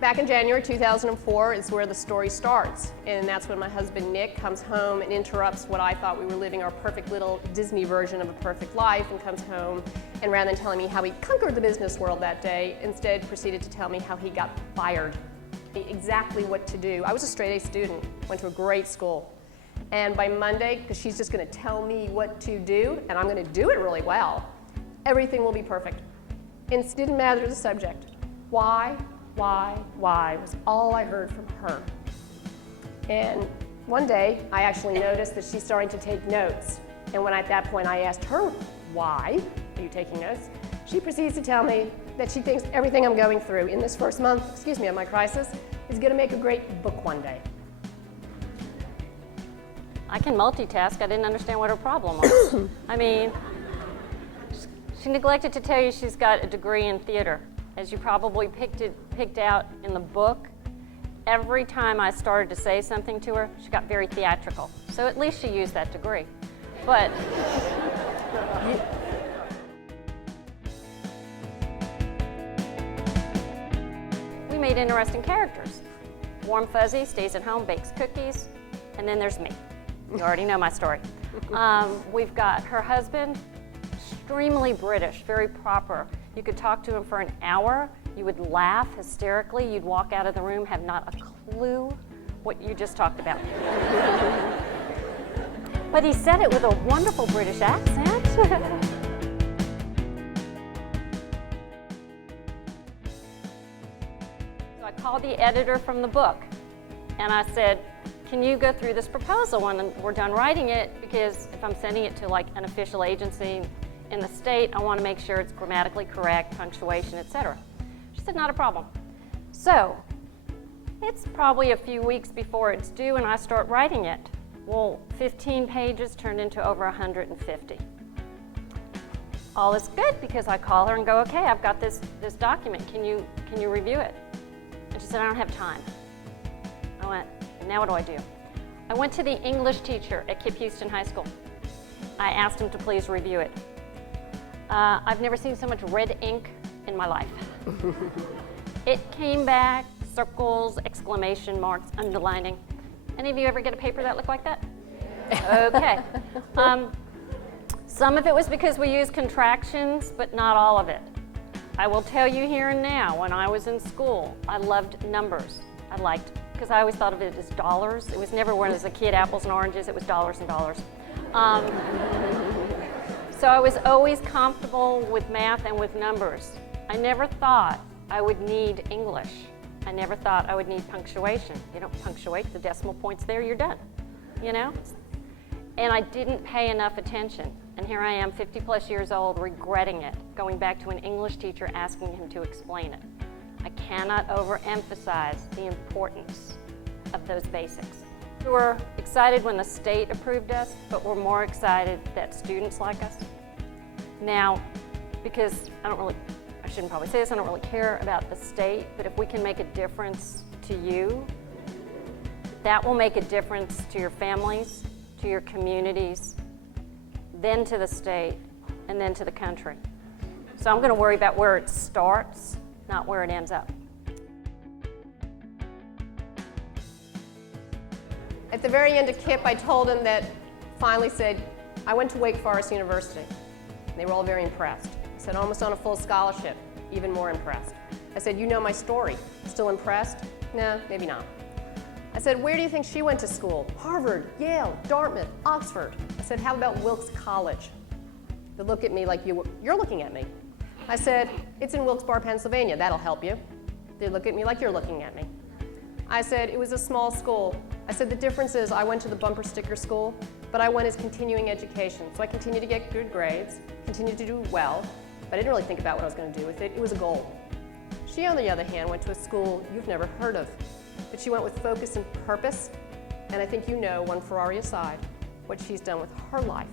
Back in January 2004 is where the story starts, and that's when my husband Nick comes home and interrupts what I thought we were living our perfect little Disney version of a perfect life, and comes home and rather than telling me how he conquered the business world that day, instead proceeded to tell me how he got fired, exactly what to do. I was a straight A student, went to a great school, and by Monday, because she's just going to tell me what to do, and I'm going to do it really well, everything will be perfect. And it didn't matter the subject. Why was all I heard from her. And one day, I actually noticed that she's starting to take notes. And when at that point I asked her, why are you taking notes? She proceeds to tell me that she thinks everything I'm going through in this first month, of my crisis, is going to make a great book one day. I can multitask. I didn't understand what her problem was. I mean, she neglected to tell you she's got a degree in theater. As you probably picked out in the book, every time I started to say something to her, she got very theatrical. So at least she used that degree. But we made interesting characters. Warm fuzzy, stays at home, bakes cookies, and then there's me. You already know my story. We've got her husband, extremely British, very proper. You could talk to him for an hour, you would laugh hysterically, you'd walk out of the room, have not a clue what you just talked about. But he said it with a wonderful British accent. So I called the editor from the book, and I said, can you go through this proposal when we're done writing it? Because if I'm sending it to like an official agency in the state, I want to make sure it's grammatically correct, punctuation, etc. She said, not a problem. So it's probably a few weeks before it's due and I start writing it. Well, 15 pages turned into over 150. All is good because I call her and go, okay, I've got this document. Can you review it? And she said, I don't have time. I went, now what do I do? I went to the English teacher at Kip Houston High School. I asked him to please review it. I've never seen so much red ink in my life. It came back, circles, exclamation marks, underlining. Any of you ever get a paper that looked like that? Okay. Some of it was because we used contractions, but not all of it. I will tell you here and now, when I was in school, I loved numbers. Because I always thought of it as dollars. It was never when I was a kid, apples and oranges, it was dollars and dollars. So I was always comfortable with math and with numbers. I never thought I would need English. I never thought I would need punctuation. You don't punctuate the decimal points there, you're done, you know? And I didn't pay enough attention. And here I am, 50 plus years old, regretting it, going back to an English teacher asking him to explain it. I cannot overemphasize the importance of those basics. We were excited when the state approved us, but we're more excited that students like us. Now, because I shouldn't probably say this, I don't really care about the state, but if we can make a difference to you, that will make a difference to your families, to your communities, then to the state, and then to the country. So I'm going to worry about where it starts, not where it ends up. At the very end of KIPP, I told him that, finally said, I went to Wake Forest University. They were all very impressed. I said, almost on a full scholarship, even more impressed. I said, you know my story. Still impressed? No, maybe not. I said, where do you think she went to school? Harvard, Yale, Dartmouth, Oxford. I said, how about Wilkes College? They look at me like you're looking at me. I said, it's in Wilkes-Barre, Pennsylvania. That'll help you. They look at me like you're looking at me. I said, it was a small school. I said, the difference is I went to the bumper sticker school, but I went as continuing education. So I continued to get good grades, continued to do well, but I didn't really think about what I was going to do with it. It was a goal. She, on the other hand, went to a school you've never heard of, but she went with focus and purpose, and I think you know, one Ferrari aside, what she's done with her life.